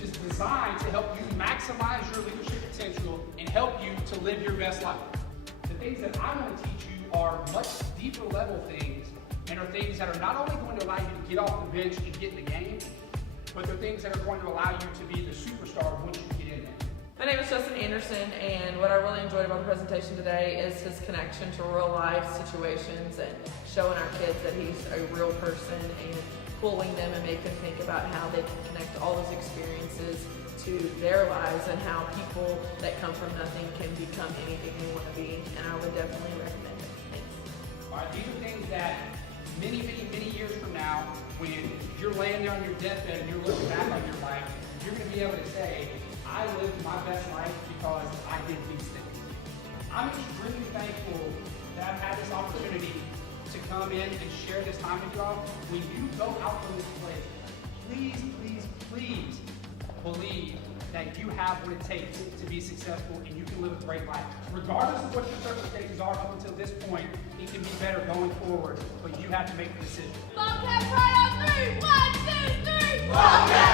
which is designed to help you maximize your leadership potential and help you to live your best life. The things that I want to teach you are much deeper level things, and are things that are not only going to allow you to get off the bench and get in the game, but they're things that are going to allow you to be the superstar once you get in there. My name is Justin Anderson, and what I really enjoyed about the presentation today is his connection to real life situations and showing our kids that he's a real person and pulling them and make them think about how they can connect all those experiences to their lives and how people that come from nothing can become anything they want to be, and I would definitely recommend it. Thanks. All right, these are things that many years from now, when you're laying there on your deathbed and you're looking back on your life, you're going to be able to say, I lived my best life because I did these things. I'm extremely thankful that I've had this opportunity to come in and share this time with y'all. When you go out from this place, please believe that you have what it takes to be successful and you can live a great life. Regardless of what your circumstances are up until this point, it can be better going forward, but you have to make the decision. Bobcat, right on 3! 1, 2, 3! Bobcat!